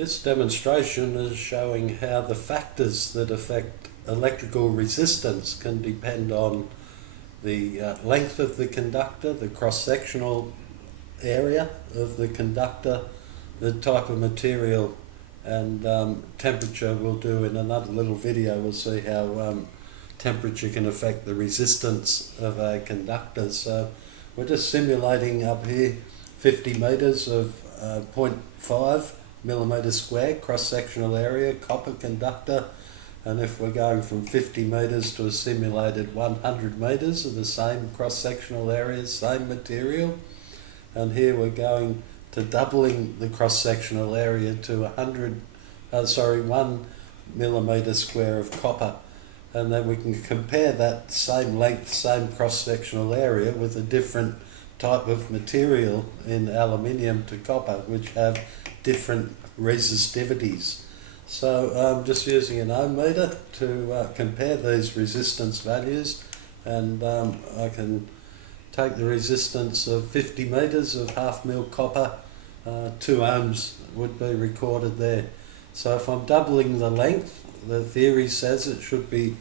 This demonstration is showing how the factors that affect electrical resistance can depend on the length of the conductor, the cross-sectional area of the conductor, the type of material, and temperature. We'll do in another little video. We'll see how temperature can affect the resistance of a conductor. So we're just simulating up here 50 metres of 0.5 millimetre square cross-sectional area copper conductor, and if we're going from 50 metres to a simulated 100 metres of the same cross-sectional area, same material, and here we're going to doubling the cross-sectional area to 1 millimetre square of copper, and then we can compare that same length, same cross-sectional area with a different type of material in aluminium to copper, which have different resistivities. So I'm just using an ohm meter to compare these resistance values, and I can take the resistance of 50 metres of 0.5 mil copper, 2 ohms would be recorded there. So if I'm doubling the length, the theory says it should be,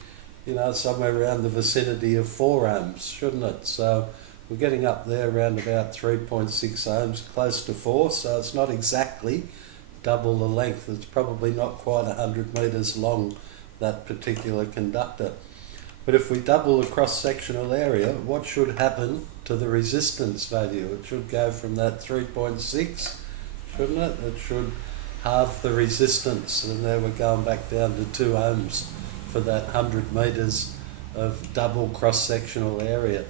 somewhere around the vicinity of 4 ohms, shouldn't it? So we're getting up there around about 3.6 ohms, close to 4, so it's not exactly double the length. It's probably not quite 100 metres long, that particular conductor. But if we double the cross-sectional area, what should happen to the resistance value? It should go from that 3.6, shouldn't it? It should halve the resistance, and there we're going back down to 2 ohms for that 100 metres of double cross-sectional area.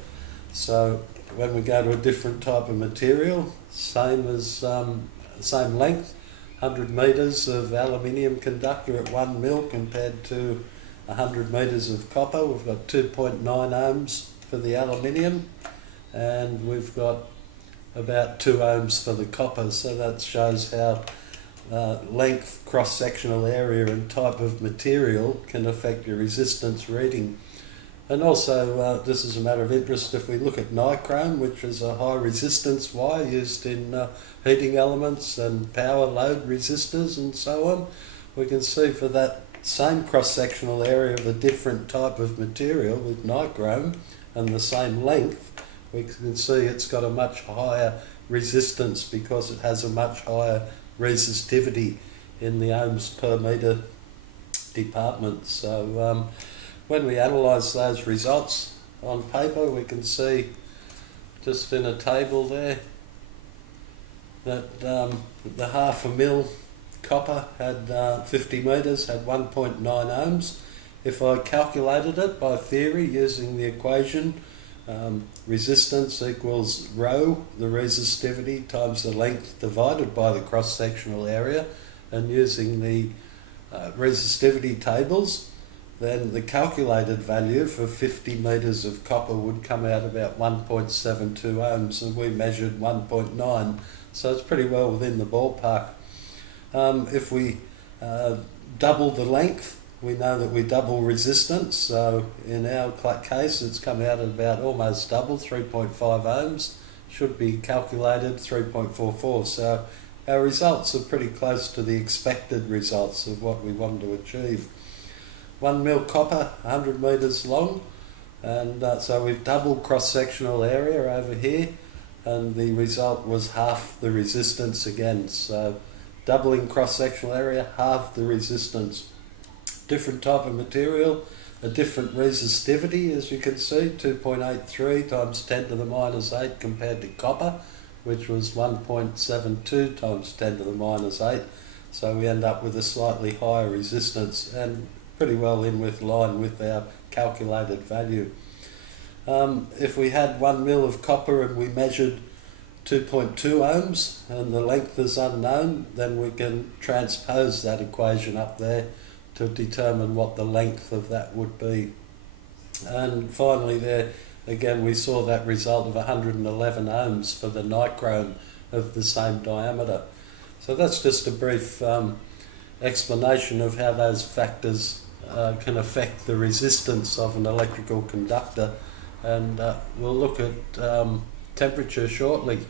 So when we go to a different type of material, same length, 100 metres of aluminium conductor at 1 mil compared to 100 metres of copper, we've got 2.9 ohms for the aluminium, and we've got about 2 ohms for the copper. So that shows how length, cross-sectional area and type of material can affect your resistance reading. And also, this is a matter of interest, if we look at nichrome, which is a high resistance wire used in heating elements and power load resistors and so on, we can see for that same cross-sectional area of a different type of material with nichrome and the same length, we can see it's got a much higher resistance because it has a much higher resistivity in the ohms per metre department. So when we analyse those results on paper, we can see just in a table there that the 0.5 mil copper had 50 metres, had 1.9 ohms. If I calculated it by theory using the equation, resistance equals rho, the resistivity, times the length divided by the cross-sectional area, and using the resistivity tables, then the calculated value for 50 metres of copper would come out about 1.72 ohms, and we measured 1.9, so it's pretty well within the ballpark. If we double the length, we know that we double resistance, so in our case it's come out at about almost double, 3.5 ohms, should be calculated 3.44, so our results are pretty close to the expected results of what we wanted to achieve. 1 mil copper, 100 metres long, and so we've doubled cross-sectional area over here, and the result was half the resistance again. So doubling cross-sectional area, half the resistance. Different type of material, a different resistivity, as you can see, 2.83 times 10 to the minus 8 compared to copper, which was 1.72 times 10 to the minus 8. So we end up with a slightly higher resistance and pretty well in with line with our calculated value. If we had 1 mil of copper and we measured 2.2 ohms and the length is unknown, then we can transpose that equation up there to determine what the length of that would be. And finally there, again, we saw that result of 111 ohms for the nichrome of the same diameter. So that's just a brief explanation of how those factors can affect the resistance of an electrical conductor, and we'll look at temperature shortly.